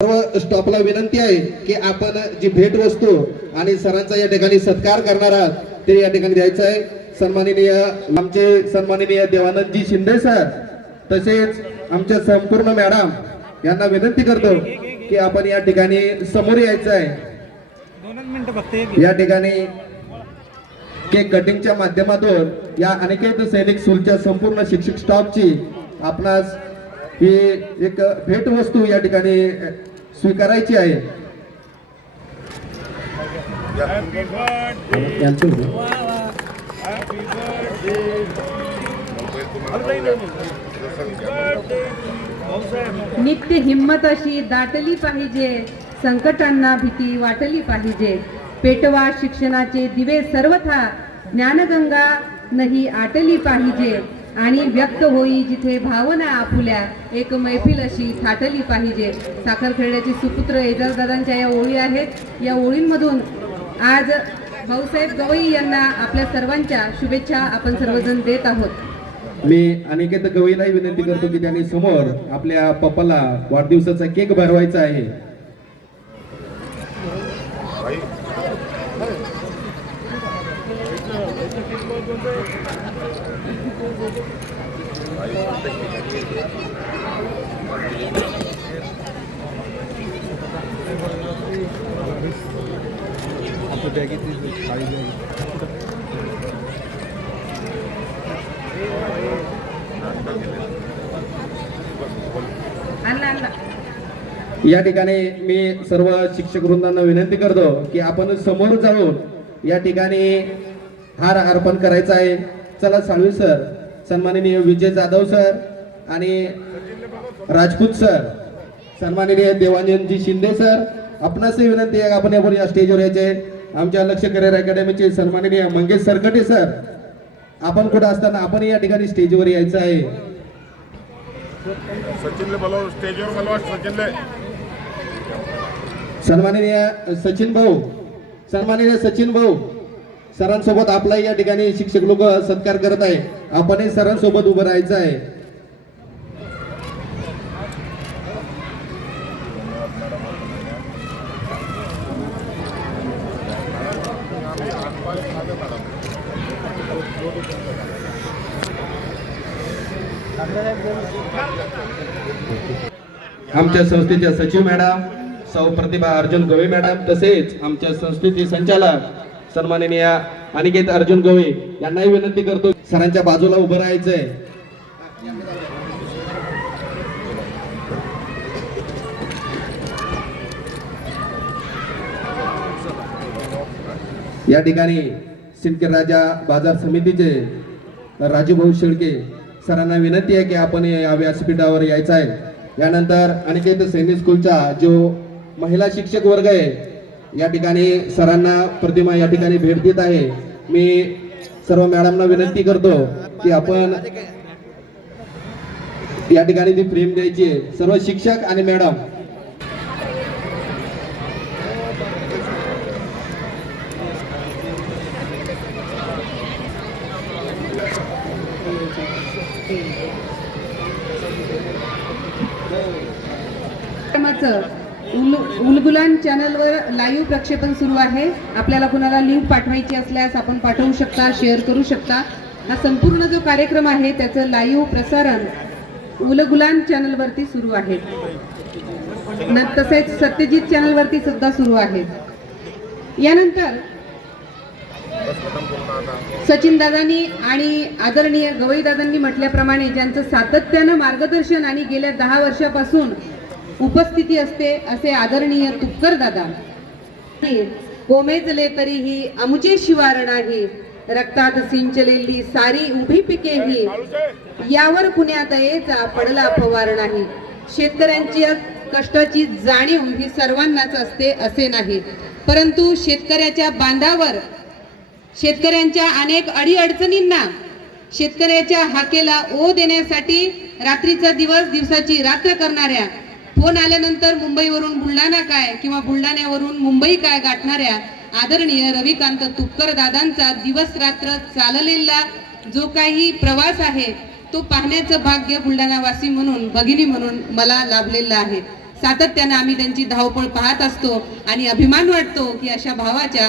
सर्व स्टॉपला विनंती आहे की आपण जी भेट वस्तू आणि सरांचा या ठिकाणी सत्कार करणार आहात ते या ठिकाणी द्यायचं आहे। सन्माननीय आमचे सन्माननीय देवानंदजी शिंदे सर तसेच आमच्या संपूर्ण मॅडम यांना विनंती करतो की आपण या ठिकाणी समोर यायचं आहे। 2 मिनिटं बघते या ठिकाणी केक कटिंगच्या माध्यमातून या अनिकेत सैनिक स्कूलच्या संपूर्ण शिक्षक स्टाफची आपणास ही एक भेट वस्तू या ठिकाणी स्वीकारायची आहे। नित्य हिम्मत अशी दाटली पाहिजे, संकटांना भीती वाटली पाहिजे। पेटवा शिक्षणाचे दिवे सर्वथा, ज्ञानगंगा नाही आटली पाहिजे। आणि व्यक्त होई जिथे भावना आपुल्या, एक मैफिल अशी थाटली पाहिजे। साखर खेळण्याचे सुपुत्र एजाज दादांच्या या ओळी आहेत। या ओळींमधून आज भाऊसाहेब गवई यांना आपल्या सर्वांच्या शुभेच्छा आपण सर्वजण देत आहोत। मी अनिकेत गवईलाही विनंती करतो की त्यांनी समोर आपल्या पप्पाला वाढदिवसाचा केक भरवायचा आहे। या ठिकाणी मी सर्व शिक्षक वृंदांना विनंती करतो की आपण समोर जाऊन या ठिकाणी हार अर्पण करायचा आहे। चला साळवी सर, सन्माननीय विजय जाधव सर आणि राजपूत सर, सन्माननीय देवानंदजी शिंदे सर, आपणासही विनंती आहे आपण या स्टेजवर यायचे। आमच्या लक्ष करिअर अकॅडमीचे सन्माननीय मंगेश सरकटे सर, आपण कुठे असताना आपण या ठिकाणी स्टेजवर यायचं आहे। सचिनले बोलव, स्टेजवर बोलवा सचिनले। सन्माननीय सचिन भाऊ, सन्माननीय सचिन भाऊ, सरांसोबत आपला या ठिकाणी शिक्षक लोक सत्कार करत आहे। आपणही सरांसोबत उभं राहायचं आहे। आमच्या संस्थेच्या सचिव मॅडम सौ प्रतिभा अर्जुन गवई मॅडम तसेच आमच्या संस्थेचे संचालक सन्माननीय अनिकेत अर्जुन गवई यांनाही विनंती करतो सरांच्या बाजूला उभं राहायचंय। या ठिकाणी सिंदखेड राजा बाजार समितीचे राजूभाऊ शेळके सरांना विनंती आहे की आपण या व्यासपीठावर यायचं आहे। यानंतर अनिकेत सैनिक स्कूलचा जो महिला शिक्षक वर्ग आहे या ठिकाणी सरांना प्रतिमा या ठिकाणी भेट देत आहे। मी सर्व मॅडमना विनंती करतो की आपण या ठिकाणी ती फ्रेम द्यायची आहे। सर्व शिक्षक आणि मॅडम उलगुलान चॅनलवर लाईव्ह प्रक्षेपण सुरू आहे। आपल्याला कुणाला लिंक पाठवायची असल्यास आपण पाठवू शकता, शेअर करू शकता। हा संपूर्ण जो कार्यक्रम आहे त्याचं लाईव्ह प्रसारण उलगुलान चॅनलवरती सुरू आहे, तसेच सत्यजित चॅनलवरती सुद्धा सुरू आहे। यानंतर सचिन दादांनी आणि आदरणीय गवई दादांनी म्हटल्याप्रमाणे ज्यांचं सातत्यानं मार्गदर्शन आणि गेल्या 10 वर्षापासून उपस्थिती असते असे आदरणीय तुपकर दादा। कोमेजले तरीही आमुचे शिवार नाही, रक्तात सिंचलेली सारी उभी पिके ही, यावर कुण्या दयेचा पडला फवार नाही। शेतकऱ्यांची कष्टाची जाणीव ही सर्वांनाच असते असे नाही, परंतु शेतकऱ्याच्या बांधावर शेतकऱ्यांच्या अनेक अडीअडचणींना शेतकऱ्याच्या हाकेला ओ देण्यासाठी रात्रीचा दिवस दिवसाची रात्र करणाऱ्या, फोन आल्यानंतर मुंबईवरून बुलढाणा काय किंवा बुलढाण्यावरून मुंबई काय गाठणाऱ्या आदरणीय रविकांत तुपकर दादांचा दिवस रात्र चाललेला जो काही प्रवास आहे तो पाहण्याचं भाग्य बुलढाणा वासी म्हणून भगिनी म्हणून मला लाभलेलं आहे। सातत्यानं आम्ही त्यांची धावपळ पाहत असतो आणि अभिमान वाटतो की अशा भावाच्या